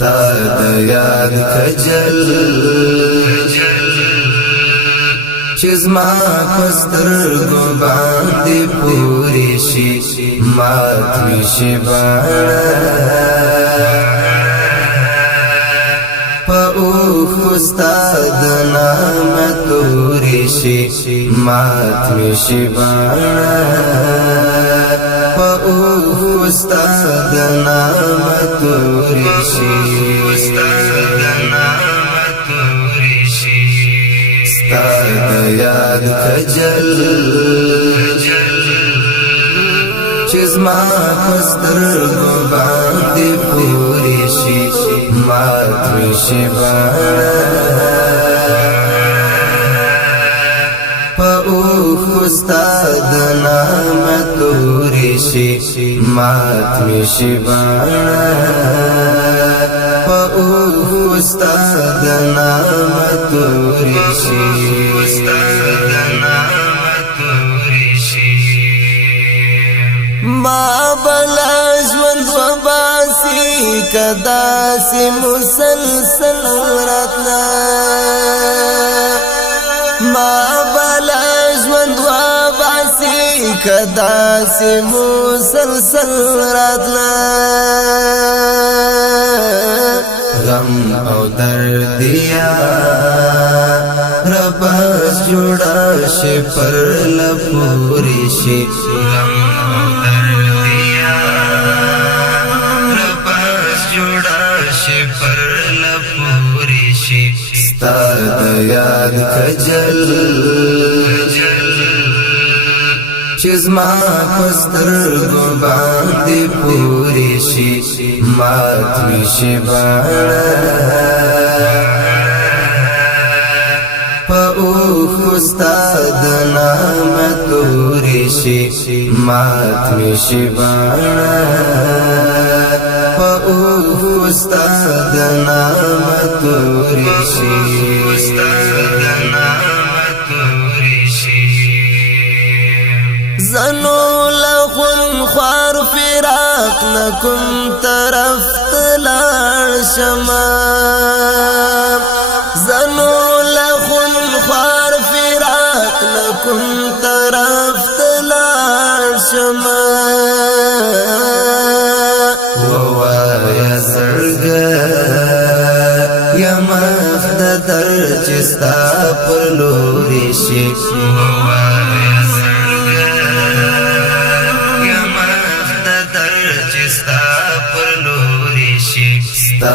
ستا د یاد کجل چې زما پسترګو باندې پوری شي مات می شي باڼه په اوښکو ستا د نامه تورې شي مات می شي باڼه په اوښکو ستا د نامه تورې شي ستا د یاد کجل چې زما پسترګو باندې پوری شي مات می شي باڼه په اوښکو ستا د نامه تورې شي مات می شي باڼه په اوښکو ستا د نامه تورې شي ما بلا ژوند وباسي کدا سي مسلسل راتلا ما بلا ژوند وباسي کدا سي مسلسل راتلا غم او درد یا رباس جوړا شي پر لپوري شي غم او درد یا رباس جوړا شي پر لپوري شي ستا د یاد کجل چې زما پسترګو باندې پوری شي مات می شي باڼه په اوښکو ستا د نامه تورې شي مات می شي باڼه په اوښکو ستا د نامه تورې شي زنو لخون خوار فراق نکم طرف تلار شما زنو لخون خوار فراق نکم طرف تلار شما ووایا زرگا یا مخد در چستا پر لوری شی ووایا ستا پر لوري شي ستا